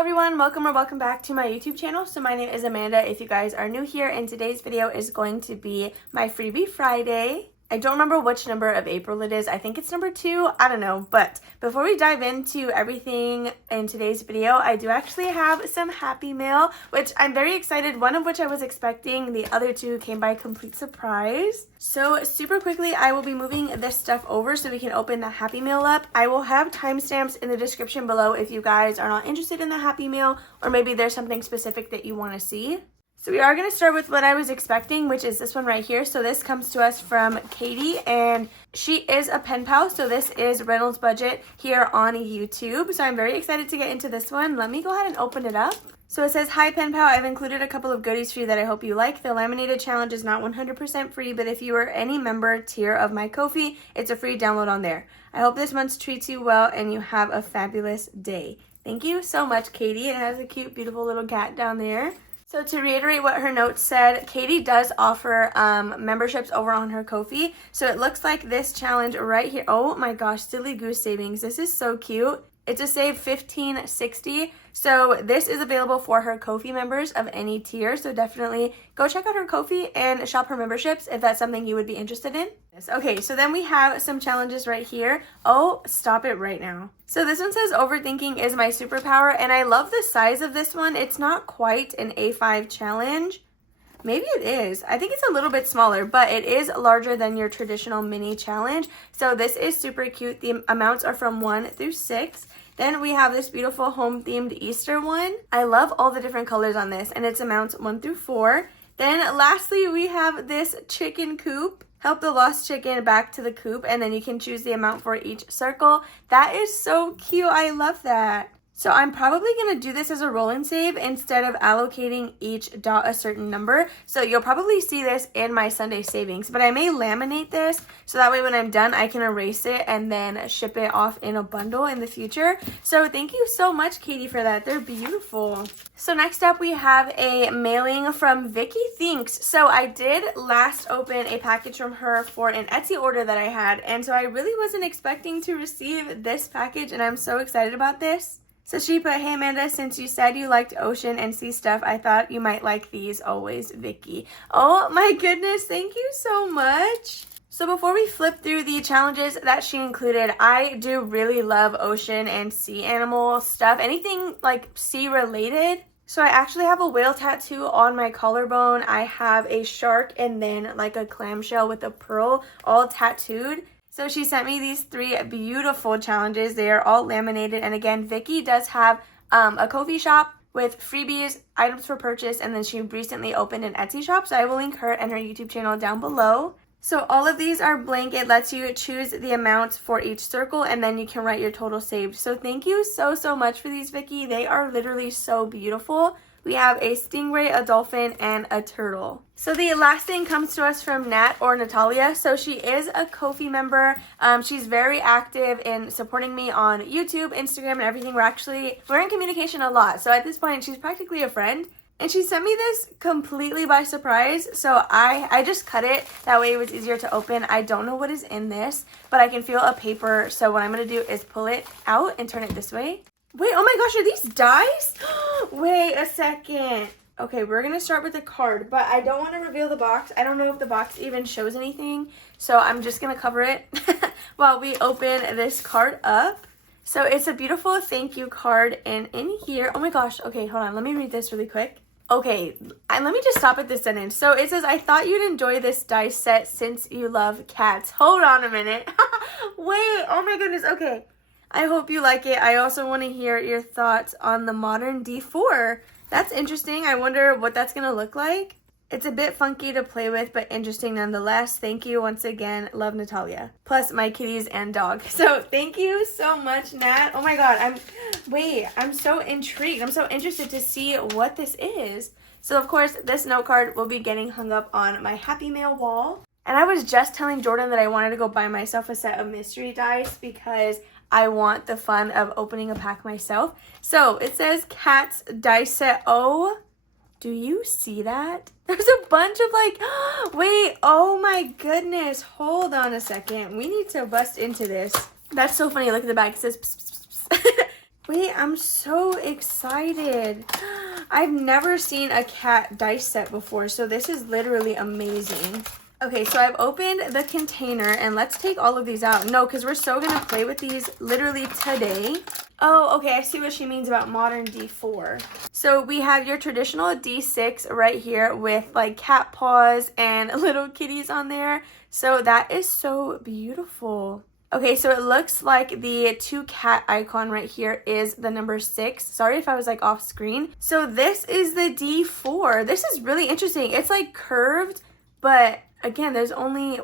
everyone, welcome back to my YouTube channel. So my name is Amanda if you guys are new here, and today's video is going to be my freebie Friday. I don't remember which number of April it is. I think it's number 2. I don't know. But before we dive into everything in today's video, I do actually have some happy mail, which I'm very excited. One of which I was expecting. The other two came by complete surprise. So super quickly, I will be moving this stuff over so we can open the happy mail up. I will have timestamps in the description below if you guys are not interested in the happy mail, or maybe there's something specific that you want to see. So we are going to start with what I was expecting, which is this one right here. So this comes to us from Katie, and she is a pen pal. So this is Reynolds Budget here on YouTube. So I'm very excited to get into this one. Let me go ahead and open it up. So it says, "Hi pen pal, I've included a couple of goodies for you that I hope you like. The laminated challenge is not 100% free, but if you are any member tier of my Ko-fi, it's a free download on there. I hope this month treats you well and you have a fabulous day." Thank you so much, Katie. It has a cute, beautiful little cat down there. So to reiterate what her notes said, Katie does offer memberships over on her Ko-fi. So it looks like this challenge right here. Oh my gosh, Silly Goose Savings. This is so cute. It's a save $15.60. So this is available for her Ko-fi members of any tier. So definitely go check out her Ko-fi and shop her memberships if that's something you would be interested in. Okay, so then we have some challenges right here. Oh, stop it right now. So this one says, "Overthinking is my superpower," and I love the size of this one. It's not quite an A5 challenge. Maybe it is. I think it's a little bit smaller, but it is larger than your traditional mini challenge. So this is super cute. The amounts are from 1 through 6. Then we have this beautiful home-themed Easter one. I love all the different colors on this, and its amounts 1 through 4. Then lastly, we have this chicken coop. Help the lost chicken back to the coop, and then you can choose the amount for each circle. That is so cute. I love that. So I'm probably going to do this as a roll and save instead of allocating each dot a certain number. So you'll probably see this in my Sunday savings, but I may laminate this so that way when I'm done, I can erase it and then ship it off in a bundle in the future. So thank you so much, Katie, for that. They're beautiful. So next up, we have a mailing from Vicky Thinks. So I did last open a package from her for an Etsy order that I had, and so I really wasn't expecting to receive this package, and I'm so excited about this. So she put, "Hey Amanda, since you said you liked ocean and sea stuff, I thought you might like these. Always, Vicky." Oh my goodness, thank you so much. So before we flip through the challenges that she included, I do really love ocean and sea animal stuff. Anything like sea related. So I actually have a whale tattoo on my collarbone. I have a shark and then like a clamshell with a pearl all tattooed. So she sent me these 3 beautiful challenges. They are all laminated. And again, Vicky does have a Ko-fi shop with freebies, items for purchase, and then she recently opened an Etsy shop. So I will link her and her YouTube channel down below. So all of these are blank. It lets you choose the amounts for each circle, and then you can write your total saved. So thank you so much for these, Vicky. They are literally so beautiful. We have a stingray, a dolphin, and a turtle. So the last thing comes to us from Nat or Natalia. So she is a Ko-fi member. She's very active in supporting me on YouTube, Instagram, and everything. We're in communication a lot. So at this point, she's practically a friend. And she sent me this completely by surprise. So I just cut it. That way it was easier to open. I don't know what is in this, but I can feel a paper. So what I'm going to do is pull it out and turn it this way. Wait, oh my gosh, are these dice? Wait a second. Okay, we're going to start with the card, but I don't want to reveal the box. I don't know if the box even shows anything, so I'm just going to cover it while we open this card up. So it's a beautiful thank you card, and in here, oh my gosh, okay, hold on, let me read this really quick. Okay, and let me just stop at this sentence. So it says, "I thought you'd enjoy this dice set since you love cats." Hold on a minute. Wait, oh my goodness, okay. "I hope you like it. I also want to hear your thoughts on the modern D4. That's interesting. I wonder what that's going to look like. It's a bit funky to play with, but interesting nonetheless. Thank you once again. Love, Natalia." Plus my kitties and dog. So thank you so much, Nat. Oh my God. I'm so intrigued. I'm so interested to see what this is. So of course, this note card will be getting hung up on my Happy Mail wall. And I was just telling Jordan that I wanted to go buy myself a set of mystery dice because I want the fun of opening a pack myself. So it says Cats Dice Set. Oh, do you see that? There's a bunch of wait, oh my goodness. Hold on a second. We need to bust into this. That's so funny. Look at the back. It says, pss, pss, pss. Wait, I'm so excited. I've never seen a cat dice set before, so this is literally amazing. Okay, so I've opened the container, and let's take all of these out. No, because we're so going to play with these literally today. Oh, okay, I see what she means about modern D4. So we have your traditional D6 right here with like cat paws and little kitties on there. So that is so beautiful. Okay, so it looks like the 2 cat icon right here is the number 6. Sorry if I was like off screen. So this is the D4. This is really interesting. It's like curved, but again, there's only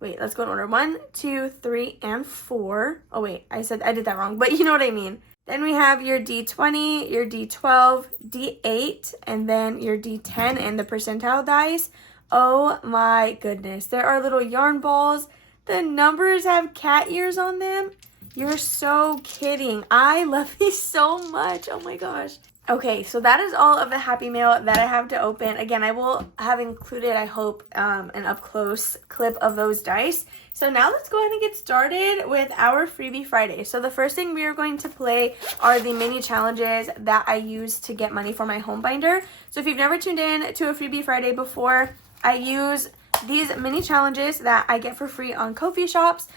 let's go in order. 1, 2, 3, and 4. Oh wait, I did that wrong, but you know what I mean. Then we have your D20, your D12, D8, and then your D10 and the percentile dice. Oh my goodness. There are little yarn balls. The numbers have cat ears on them. You're so kidding. I love these so much. Oh my gosh. Okay, so that is all of the Happy Mail that I have to open. Again, I will have included, I hope, an up-close clip of those dice. So now let's go ahead and get started with our Freebie Friday. So the first thing we are going to play are the mini challenges that I use to get money for my home binder. So if you've never tuned in to a Freebie Friday before, I use these mini challenges that I get for free on Ko-fi shops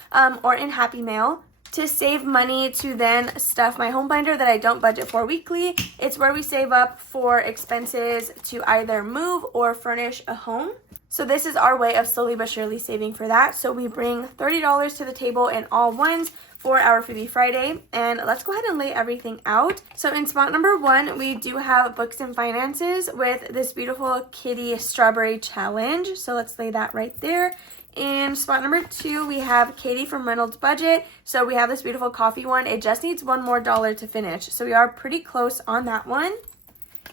or in Happy Mail to save money to then stuff my home binder that I don't budget for weekly. It's where we save up for expenses to either move or furnish a home. So this is our way of slowly but surely saving for that. So we bring $30 to the table in all ones for our Freebie Friday. And let's go ahead and lay everything out. So in spot number 1, we do have books and finances with this beautiful kitty strawberry challenge. So let's lay that right there. In spot number 2, we have Katie from Reynolds Budget. So we have this beautiful coffee one. It just needs $1 more to finish. So we are pretty close on that one.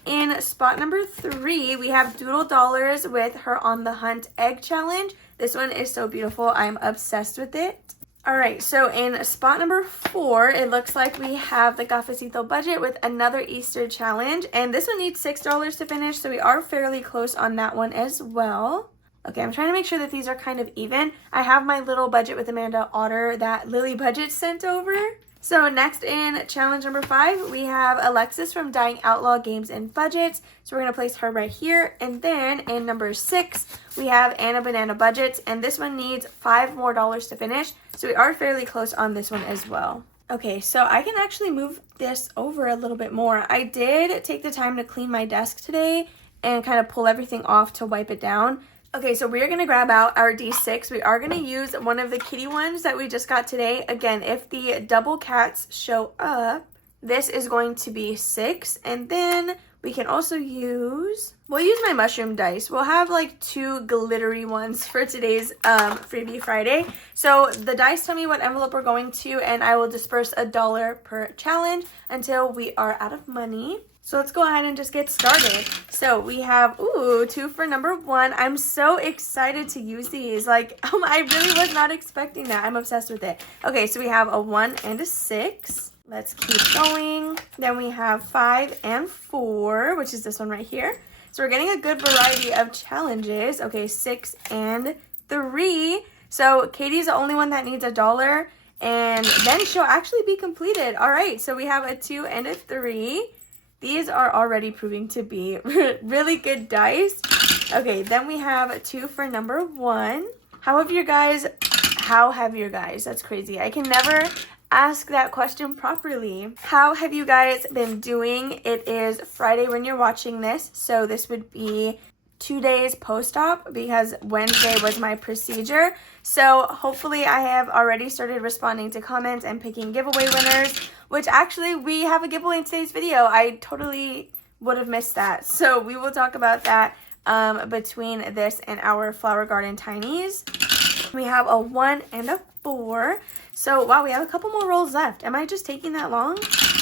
In spot number 3, we have Doodle Dollars with her On the Hunt Egg Challenge. This one is so beautiful. I'm obsessed with it. All right, so in spot number 4, it looks like we have the Cafecito Budget with another Easter challenge. And this one needs $6 to finish, so we are fairly close on that one as well. Okay, I'm trying to make sure that these are kind of even. I have my little Budget with Amanda order that Lily Budget sent over. So next in challenge number 5, we have Alexis from Dying Outlaw Games and Budgets. So we're going to place her right here. And then in number 6, we have Anna Banana Budgets. And this one needs $5 more to finish. So we are fairly close on this one as well. Okay, so I can actually move this over a little bit more. I did take the time to clean my desk today and kind of pull everything off to wipe it down. Okay, so we're going to grab out our D6. We are going to use one of the kitty ones that we just got today. Again, if the double cats show up, this is going to be 6. And then we can also we'll use my mushroom dice. We'll have like 2 glittery ones for today's Freebie Friday. So the dice tell me what envelope we're going to, and I will disperse $1 per challenge until we are out of money. So let's go ahead and just get started. So we have, 2 for number 1. I'm so excited to use these. Like, I really was not expecting that. I'm obsessed with it. Okay, so we have a 1 and a 6. Let's keep going. Then we have 5 and 4, which is this one right here. So we're getting a good variety of challenges. Okay, 6 and 3. So Katie's the only one that needs $1, and then she'll actually be completed. All right, so we have a 2 and a 3. These are already proving to be really good dice. Okay, then we have 2 for number 1. How have your guys? That's crazy. I can never ask that question properly. How have you guys been doing? It is Friday when you're watching this, so this would be 2 days post-op because Wednesday was my procedure. So hopefully I have already started responding to comments and picking giveaway winners, which actually we have a giveaway in today's video. I totally would have missed that. So we will talk about that between this and our Flower Garden Tinies. We have a 1 and a 4. So wow, we have a couple more rolls left. Am I just taking that long?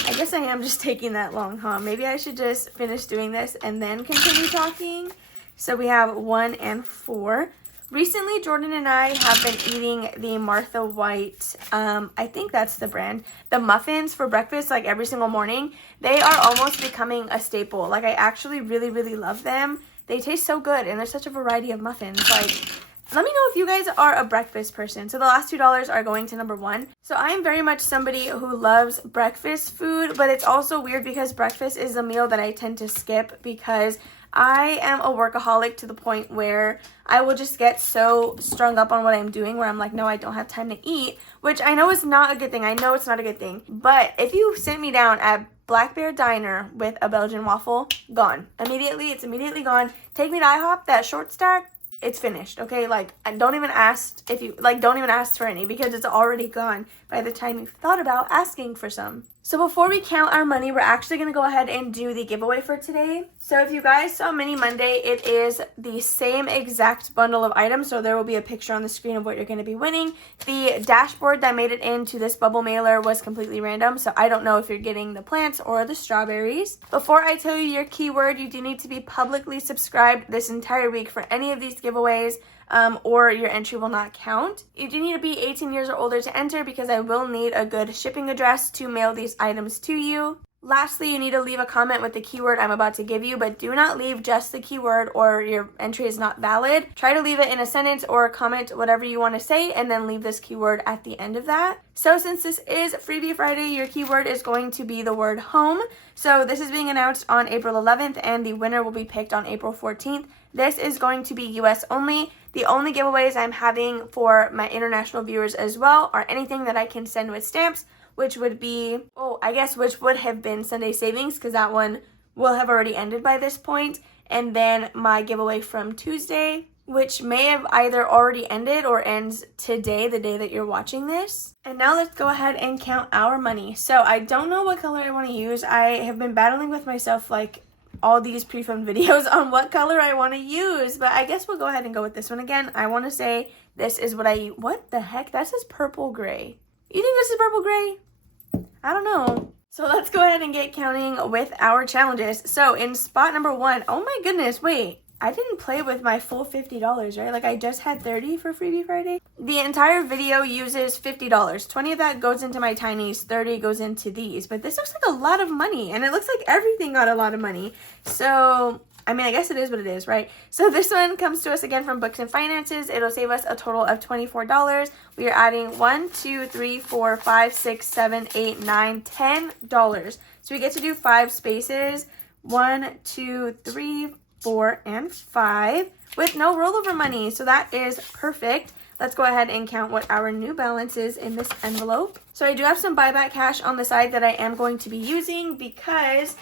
I guess I am just taking that long, huh? Maybe I should just finish doing this and then continue talking. So we have 1 and 4. Recently, Jordan and I have been eating the Martha White, I think that's the brand, the muffins for breakfast like every single morning. They are almost becoming a staple. Like I actually really, really love them. They taste so good and there's such a variety of muffins. Like Let me know if you guys are a breakfast person. So the last $2 are going to number 1. So I am very much somebody who loves breakfast food, but it's also weird because breakfast is a meal that I tend to skip because I am a workaholic to the point where I will just get so strung up on what I'm doing where I'm like, no, I don't have time to eat, which I know is not a good thing. I know it's not a good thing. But if you sit me down at Black Bear Diner with a Belgian waffle, gone. Immediately, it's immediately gone. Take me to IHOP, that short stack, it's finished, okay? Like, don't even ask for any because it's already gone by the time you've thought about asking for some. So before we count our money, we're actually going to go ahead and do the giveaway for today. So if you guys saw Mini Monday, it is the same exact bundle of items. So there will be a picture on the screen of what you're going to be winning. The dashboard that made it into this bubble mailer was completely random. So I don't know if you're getting the plants or the strawberries. Before I tell you your keyword, you do need to be publicly subscribed this entire week for any of these giveaways. Or your entry will not count. You do need to be 18 years or older to enter because I will need a good shipping address to mail these items to you. Lastly, you need to leave a comment with the keyword I'm about to give you, but do not leave just the keyword or your entry is not valid. Try to leave it in a sentence or a comment, whatever you want to say, and then leave this keyword at the end of that. So since this is Freebie Friday, your keyword is going to be the word home. So this is being announced on April 11th and the winner will be picked on April 14th. This is going to be US only. The only giveaways I'm having for my international viewers as well are anything that I can send with stamps, which would be, which would have been Sunday Savings because that one will have already ended by this point. And then my giveaway from Tuesday, which may have either already ended or ends today, the day that you're watching this. And now let's go ahead and count our money. So I don't know what color I want to use. I have been battling with myself like all these pre-filmed videos on what color I want to use, but I guess we'll go ahead and go with this one again. I want to say this is what what the heck? That says purple gray. You think this is purple gray? I don't know. So let's go ahead and get counting with our challenges. So in spot number 1, oh my goodness, wait. I didn't play with my full $50, right? Like I just had 30 for Freebie Friday. The entire video uses $50. 20 of that goes into my tinies, 30 goes into these. But this looks like a lot of money and it looks like everything got a lot of money. So, I mean, I guess it is what it is, right? So this one comes to us again from Books and Finances. It'll save us a total of $24. We are adding 1, 2, 3, 4, 5, 6, 7, 8, 9, $10. So we get to do 5 spaces. 1, 2, 3, 4, and 5 with no rollover money. So that is perfect. Let's go ahead and count what our new balance is in this envelope. So I do have some buyback cash on the side that I am going to be using because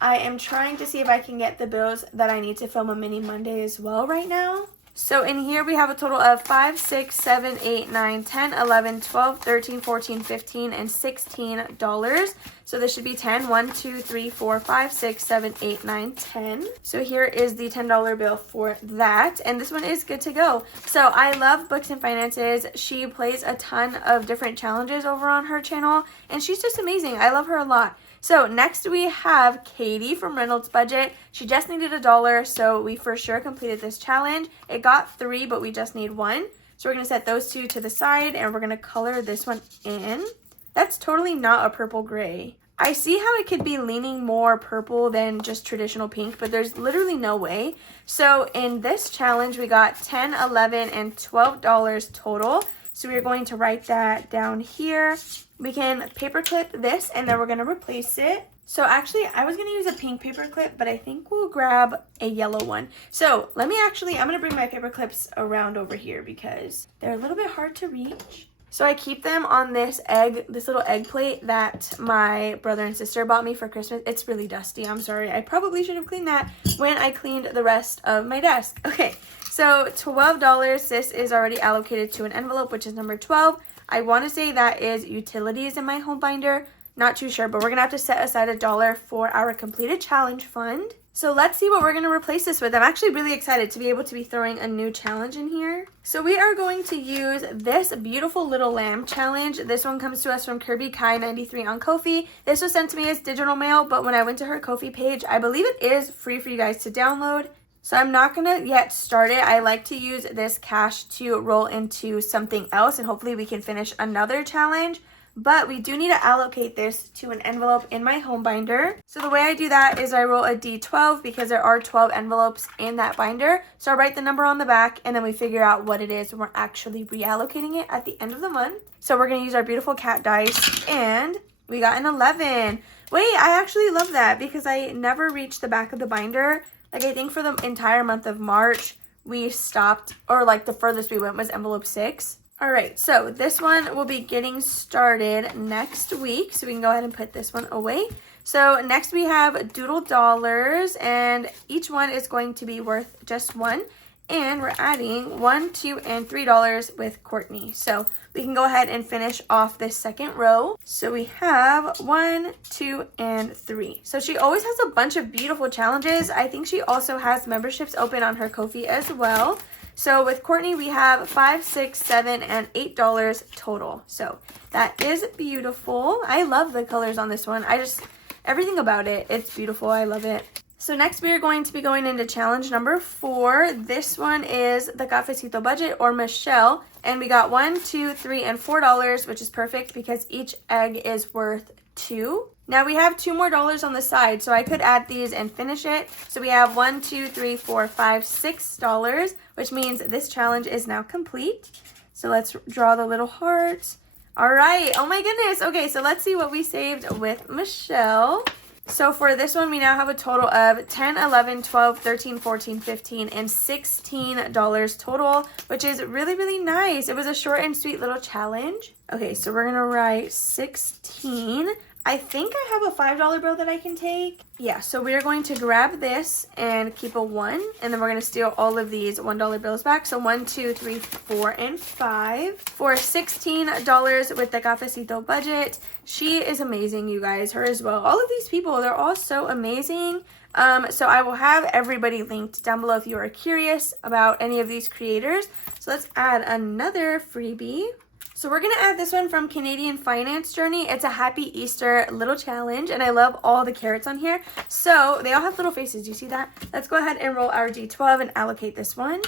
I am trying to see if I can get the bills that I need to film a Mini Monday as well right now. So in here we have a total of 5, 6, 7, 8, 9, 10, 11, 12, 13, 14, 15, and $16. So this should be 10. 1, 2, 3, 4, 5, 6, 7, 8, 9, 10. So here is the $10 bill for that. And this one is good to go. So I love Books and Finances. She plays a ton of different challenges over on her channel. And she's just amazing. I love her a lot. So next we have Katie from Reynolds Budget. She just needed $1, so we for sure completed this challenge. It got 3, but we just need 1. So we're going to set those 2 to the side, and we're going to color this one in. That's totally not a purple gray. I see how it could be leaning more purple than just traditional pink, but there's literally no way. So in this challenge, we got $10, $11, and $12 total. So we're going to write that down here. We can paper clip this and then we're going to replace it. So actually I was going to use a pink paper clip, but I think we'll grab a yellow one. So I'm going to bring my paper clips around over here because they're a little bit hard to reach. So I keep them on this little egg plate that my brother and sister bought me for Christmas. It's really dusty. I'm sorry. I probably should have cleaned that when I cleaned the rest of my desk. Okay, so $12. This is already allocated to an envelope, which is number 12. I want to say that is utilities in my home binder. Not too sure, but we're going to have to set aside $1 for our completed challenge fund. So let's see what we're going to replace this with. I'm actually really excited to be able to be throwing a new challenge in here. So we are going to use this beautiful little lamb challenge. This one comes to us from Kirby Kai 93 on Ko-fi. This was sent to me as digital mail, but when I went to her Ko-fi page, I believe it is free for you guys to download. So I'm not going to yet start it. I like to use this cash to roll into something else, and hopefully we can finish another challenge. but we do need to allocate this to an envelope in my home binder. So the way I do that is I roll a D12 because there are 12 envelopes in that binder. So I write the number on the back and then we figure out what it is when we're actually reallocating it at the end of the month. So we're going to use our beautiful cat dice and we got an 11. Wait, I actually love that because I never reached the back of the binder. Like I think for the entire month of March, we stopped, or like the furthest we went was envelope 6. All right, so this one will be getting started next week. So we can go ahead and put this one away. So next we have Doodle Dollars, and each one is going to be worth just 1. And we're adding $1, $2, and $3 with Courtney. So we can go ahead and finish off this second row. So we have 1, 2, and 3. So she always has a bunch of beautiful challenges. I think she also has memberships open on her Ko-fi as well. So with Courtney, we have $5, $6, $7, and $8 total. So that is beautiful. I love the colors on this one. Everything about it, it's beautiful. I love it. So next we are going to be going into challenge number 4. This one is the Cafecito Budget or Michelle. And we got $1, $2, $3, and $4, which is perfect because each egg is worth 2. Now we have 2 more dollars on the side, so I could add these and finish it. So we have $1, $2, $3, $4, $5, $6, which means this challenge is now complete. So let's draw the little hearts. All right. Oh my goodness. Okay, so let's see what we saved with Michelle. So for this one, we now have a total of $10, $11, $12, $13, $14, $15, and $16 total, which is really, really nice. It was a short and sweet little challenge. Okay, so we're going to write 16. I think I have a $5 bill that I can take. Yeah, so we are going to grab this and keep a 1, and then we're going to steal all of these $1 bills back. So 1, 2, 3, 4, and 5 for $16 with the Cafecito Budget. She is amazing, you guys. Her as well. All of these people, they're all so amazing. So I will have everybody linked down below if you are curious about any of these creators. So let's add another freebie. So we're going to add this one from Canadian Finance Journey. It's a Happy Easter little challenge, and I love all the carrots on here. So they all have little faces. Do you see that? Let's go ahead and roll our D12 and allocate this one.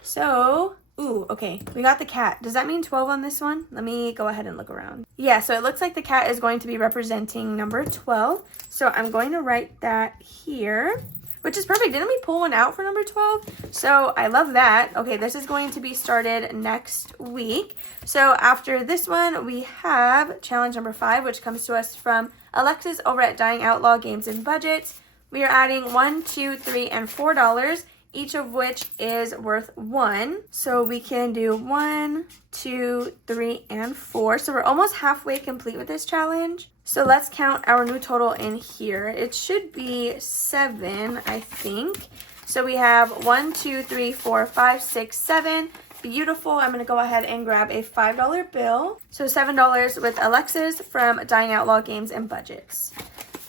So, ooh, okay. We got the cat. Does that mean 12 on this one? Let me go ahead and look around. Yeah, so it looks like the cat is going to be representing number 12. So I'm going to write that here, which is perfect. Didn't we pull one out for number 12? So I love that. Okay, this is going to be started next week. So after this one, we have challenge number 5, which comes to us from Alexis over at Dying Outlaw Games and Budgets. We are adding $1, $2, $3, and $4, each of which is worth 1. So we can do 1, 2, 3, and 4. So we're almost halfway complete with this challenge. So let's count our new total in here. It should be 7, I think. So we have 1, 2, 3, 4, 5, 6, 7. Beautiful. I'm going to go ahead and grab a $5 bill. So $7 with Alexis from Dying Outlaw Games and Budgets.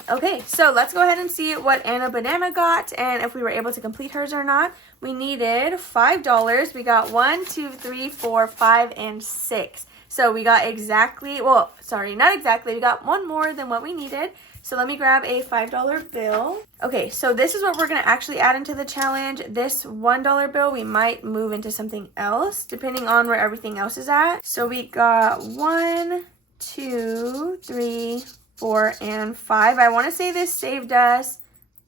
Okay, so let's go ahead and see what Anna Banana got and if we were able to complete hers or not. We needed $5. We got 1, 2, 3, 4, 5, and 6. So we got exactly, well, sorry, not exactly. We got 1 more than what we needed. So let me grab a $5 bill. Okay, so this is what we're going to actually add into the challenge. This $1 bill, we might move into something else depending on where everything else is at. So we got 1, 2, 3, 4, and 5. I want to say this saved us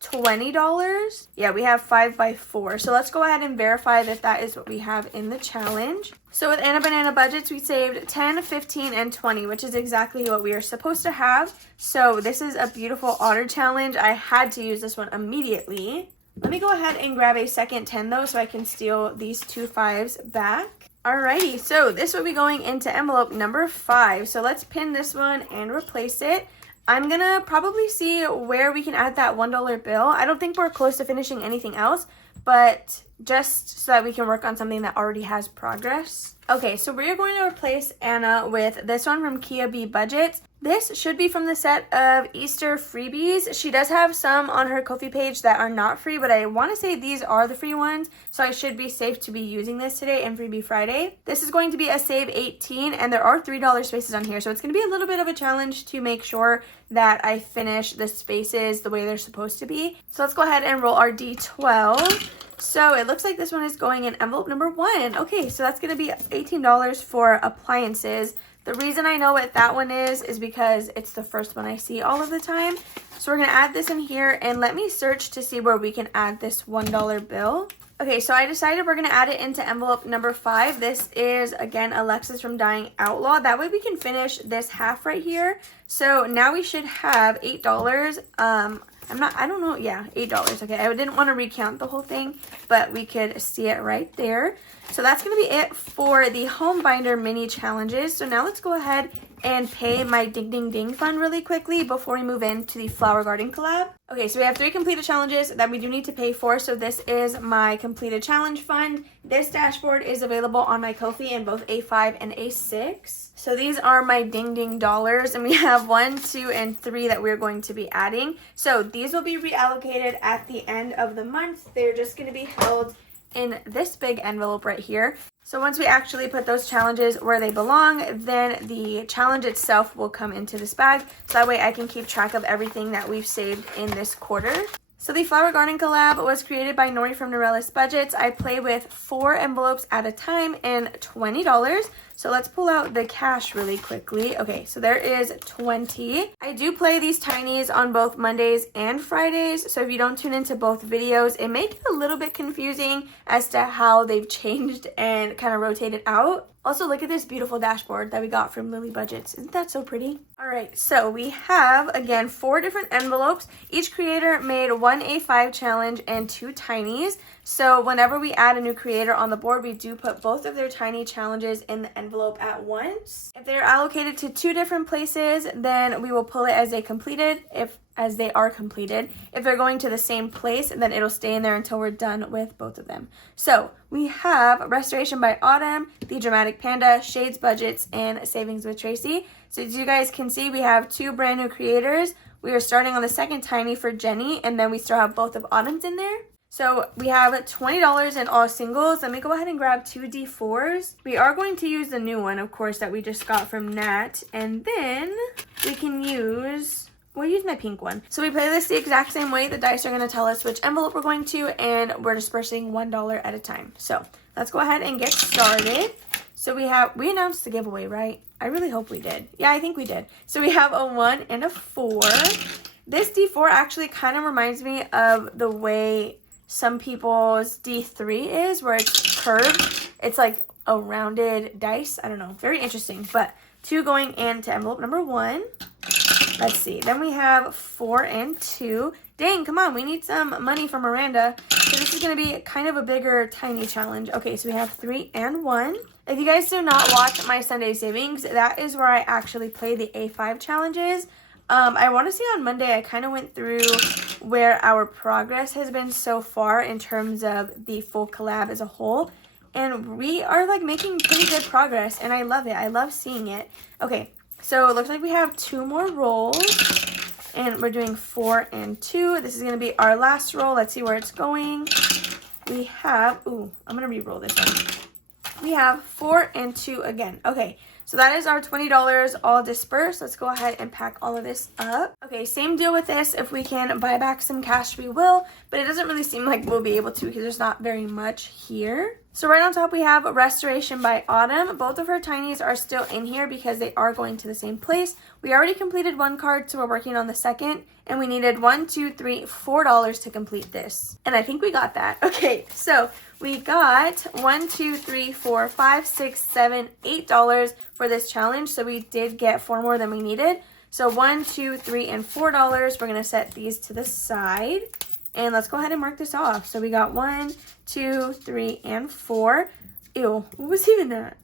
$20. Yeah, we have 5 by 4. So let's go ahead and verify that that is what we have in the challenge. So with Anna Banana Budgets, we saved 10, 15, and 20, which is exactly what we are supposed to have. So this is a beautiful otter challenge. I had to use this one immediately. Let me go ahead and grab a second 10 though, so I can steal these 2 5s back. Alrighty, so this will be going into envelope number 5. So let's pin this one and replace it. I'm gonna probably see where we can add that $1 bill. I don't think we're close to finishing anything else, but just so that we can work on something that already has progress. Okay, so we're going to replace Anna with this one from Kia B Budget. This should be from the set of Easter freebies. She does have some on her Ko-fi page that are not free, but I want to say these are the free ones, so I should be safe to be using this today in Freebie Friday. This is going to be a save 18, and there are $3 spaces on here, so it's going to be a little bit of a challenge to make sure that I finish the spaces the way they're supposed to be. So let's go ahead and roll our D12. So it looks like this one is going in envelope number 1. Okay, so that's going to be $18 for appliances. The reason I know what that one is because it's the first one I see all of the time. So we're going to add this in here, and let me search to see where we can add this $1 bill. Okay, so I decided we're going to add it into envelope number 5. This is, again, Alexis from Dying Outlaw. That way we can finish this half right here. So now we should have $8. I don't know, yeah, $8. Okay, I didn't want to recount the whole thing, but we could see it right there. So that's going to be it for the home binder mini challenges. So now let's go ahead and pay my Ding Ding Ding fund really quickly before we move into the flower garden collab. Okay, so we have 3 completed challenges that we do need to pay for. So this is my completed challenge fund. This dashboard is available on my Ko-fi in both A5 and A6. So these are my Ding Ding dollars, and we have 1, 2, and 3 that we're going to be adding. So these will be reallocated at the end of the month. They're just going to be held in this big envelope right here. So once we actually put those challenges where they belong, then the challenge itself will come into this bag. So that way I can keep track of everything that we've saved in this quarter. So the flower garden collab was created by Nori from Norella's Budgets. I play with 4 envelopes at a time and $20. So let's pull out the cash really quickly. Okay, so there is 20. I do play these tinies on both Mondays and Fridays. So if you don't tune into both videos, it may get a little bit confusing as to how they've changed and kind of rotated out. Also, look at this beautiful dashboard that we got from Lily Budgets. Isn't that so pretty? All right, so we have, again, 4 different envelopes. Each creator made 1 A5 challenge and 2 tinies. So whenever we add a new creator on the board, we do put both of their tiny challenges in the envelope at once. If they're allocated to 2 different places, then we will pull it as they completed, as they are completed. If they're going to the same place, then it'll stay in there until we're done with both of them. So we have Restoration by Autumn, The Dramatic Panda, Shades Budgets, and Savings with Tracy. So as you guys can see, we have 2 brand new creators. We are starting on the second tiny for Jenny, and then we still have both of Autumn's in there. So we have $20 in all singles. Let me go ahead and grab 2 D4s. We are going to use the new one, of course, that we just got from Nat. And then we can use, we'll use my pink one. So we play this the exact same way. The dice are going to tell us which envelope we're going to, and we're dispersing $1 at a time. So let's go ahead and get started. So we announced the giveaway, right? I really hope we did. Yeah, I think we did. So we have a 1 and a 4. This D4 actually kind of reminds me of the way some people's D3 is, where it's curved. It's like a rounded dice. I don't know. Very interesting. But 2 going into envelope number 1. Let's see. Then we have 4 and 2. Dang, come on. We need some money from Miranda. So this is going to be kind of a bigger, tiny challenge. Okay, so we have 3 and 1. If you guys do not watch my Sunday Savings, that is where I actually play the A5 challenges. I want to say on Monday I kind of went through where our progress has been so far in terms of the full collab as a whole. And we are like making pretty good progress, and I love it. I love seeing it. Okay, so it looks like we have 2 more rolls, and we're doing 4 and 2. This is going to be our last roll. Let's see where it's going. We have, I'm going to re-roll this one. We have 4 and 2 again. Okay. So that is our $20 all dispersed. Let's go ahead and pack all of this up. Okay, same deal with this. If we can buy back some cash, we will. But it doesn't really seem like we'll be able to because there's not very much here. So right on top we have Restoration by Autumn. Both of her tinies are still in here because they are going to the same place. We already completed 1 card, so we're working on the second. And we needed $1, 2, 3, $4 to complete this. And I think we got that. Okay, so we got $1, 2, 3, 4, 5, 6, 7, $8 for this challenge. So we did get 4 more than we needed. So $1, 2, 3, and $4. We're gonna set these to the side. And let's go ahead and mark this off. So we got 1, 2, 3, and 4. Ew, what was even that?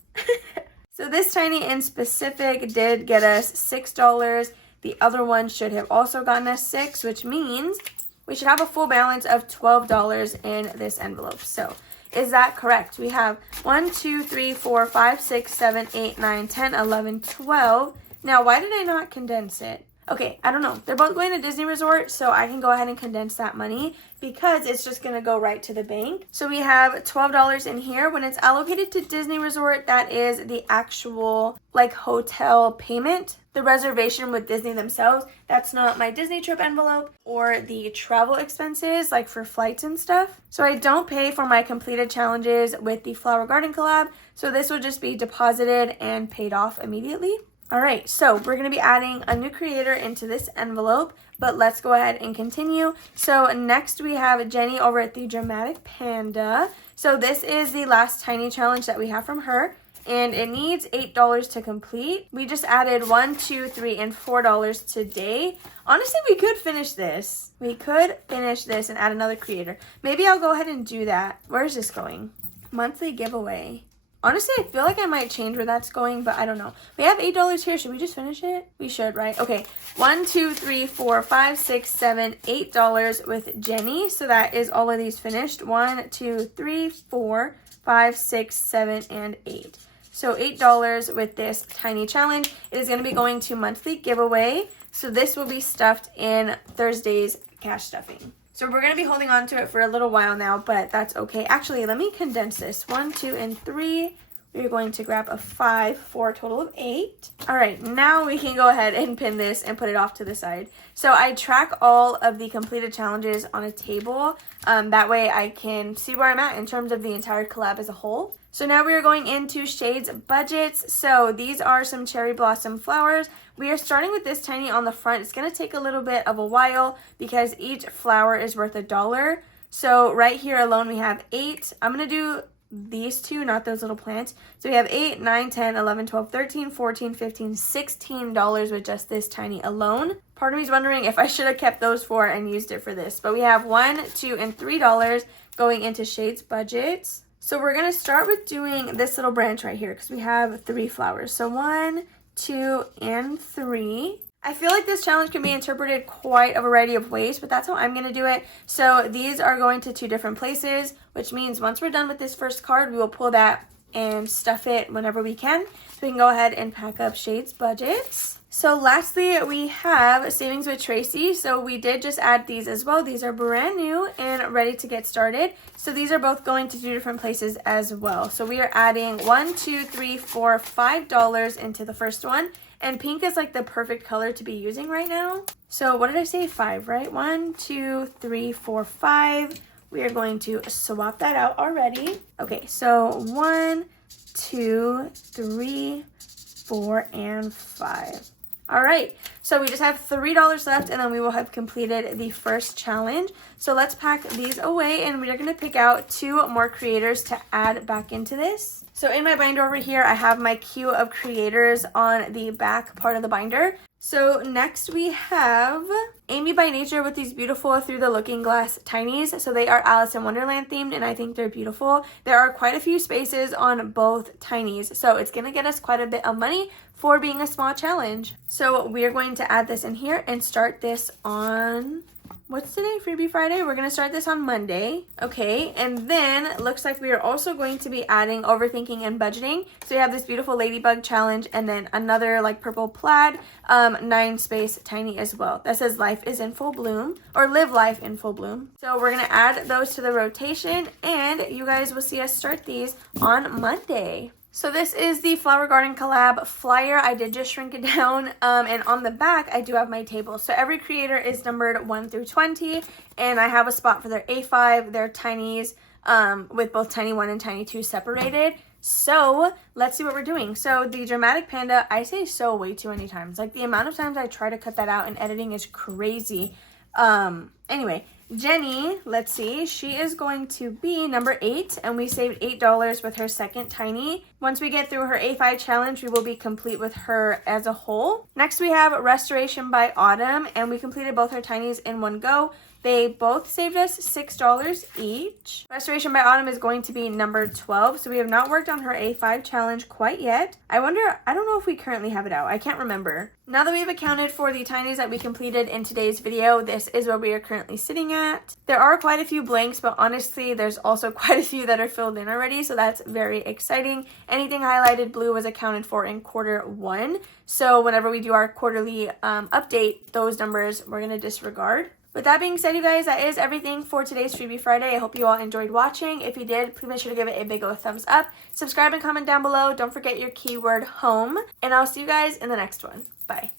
So this tiny in specific did get us $6. The other one should have also gotten us 6, which means we should have a full balance of $12 in this envelope. So is that correct? We have 1, 2, 3, 4, 5, 6, 7, 8, 9, 10, 11, 12. Now, why did I not condense it? Okay, I don't know. They're both going to Disney Resort, so I can go ahead and condense that money because it's just going to go right to the bank. So we have $12 in here. When it's allocated to Disney Resort, that is the actual like hotel payment. The reservation with Disney themselves, that's not my Disney trip envelope or the travel expenses like for flights and stuff. So I don't pay for my completed challenges with the Flower Garden collab. So this will just be deposited and paid off immediately. All right, so we're going to be adding a new creator into this envelope, but let's go ahead and continue. So next we have Jenny over at the Dramatic Panda. So this is the last tiny challenge that we have from her, and it needs $8 to complete. We just added $1, $2, $3, and $4 today. Honestly, we could finish this. We could finish this and add another creator. Maybe I'll go ahead and do that. Where is this going? Monthly giveaway. Honestly, I feel like I might change where that's going, but I don't know. We have $8 here. Should we just finish it? We should, right? Okay. $1, $2, $3, $4, $5, $6, $7, $8 with Jenny. So that is all of these finished. 1, 2, 3, 4, 5, 6, 7, and 8. So $8 with this tiny challenge. It is going to be going to monthly giveaway. So this will be stuffed in Thursday's cash stuffing. So we're going to be holding on to it for a little while now, but that's okay. Actually, let me condense this. 1, 2, and 3. We're going to grab a 5 for a total of 8. All right, now we can go ahead and pin this and put it off to the side. So I track all of the completed challenges on a table. That way I can see where I'm at in terms of the entire collab as a whole. So now we are going into shades budgets. So these are some cherry blossom flowers. We are starting with this tiny on the front. It's going to take a little bit of a while because each flower is worth $1. So right here alone we have 8. I'm going to do these two, not those little plants. So we have 8, 9, 10, 11, 12, 13, 14, 15, $16 with just this tiny alone. Part of me is wondering if I should have kept those 4 and used it for this. But we have $1, 2, and $3 going into shades budgets. So we're going to start with doing this little branch right here because we have 3 flowers. So 1, 2, and 3. I feel like this challenge can be interpreted quite a variety of ways, but that's how I'm going to do it. So these are going to 2 different places, which means once we're done with this first card, we will pull that and stuff it whenever we can. So we can go ahead and pack up shades budgets. So lastly, we have Savings with Tracy. So we did just add these as well. These are brand new and ready to get started. So these are both going to 2 different places as well. So we are adding $1, 2, 3, 4, $5 into the first one. And pink is like the perfect color to be using right now. So what did I say? 5, right? 1, 2, 3, 4, 5. We are going to swap that out already. Okay, so 1, 2, 3, 4, and 5. All right, so we just have $3 left and then we will have completed the first challenge. So let's pack these away and we are gonna pick out 2 more creators to add back into this. So in my binder over here, I have my queue of creators on the back part of the binder. So next we have Amy by Nature with these beautiful Through the Looking Glass tinies. So they are Alice in Wonderland themed and I think they're beautiful. There are quite a few spaces on both tinies. So it's gonna get us quite a bit of money for being a small challenge. So we are going to add this in here and start this on, what's today? Freebie Friday? We're going to start this on Monday. Okay, and then looks like we are also going to be adding Overthinking and Budgeting. So we have this beautiful Ladybug challenge and then another like purple plaid, 9 space tiny as well. That says Life is in Full Bloom or Live Life in Full Bloom. So we're going to add those to the rotation and you guys will see us start these on Monday. So this is the Flower Garden collab flyer. I did just shrink it down, and on the back, I do have my table. So every creator is numbered 1 through 20, and I have a spot for their A5, their tinies, with both tiny 1 and tiny 2 separated. So let's see what we're doing. So the Dramatic Panda, I say so way too many times. Like the amount of times I try to cut that out in editing is crazy. Anyway, Jenny, let's see, she is going to be number 8, and we saved $8 with her second tiny. Once we get through her A5 challenge, we will be complete with her as a whole. Next, we have Restoration by Autumn, and we completed both her tinies in one go. They both saved us $6 each. Restoration by Autumn is going to be number 12, so we have not worked on her A5 challenge quite yet. I don't know if we currently have it out. I can't remember. Now that we've accounted for the tinies that we completed in today's video, this is where we are currently currently sitting at. There are quite a few blanks, but honestly, there's also quite a few that are filled in already, so that's very exciting. Anything highlighted blue was accounted for in Q1, so whenever we do our quarterly update, those numbers we're going to disregard. With that being said, you guys, that is everything for today's Freebie Friday. I hope you all enjoyed watching. If you did, please make sure to give it a big old thumbs up. Subscribe and comment down below. Don't forget your keyword home. And I'll see you guys in the next one. Bye.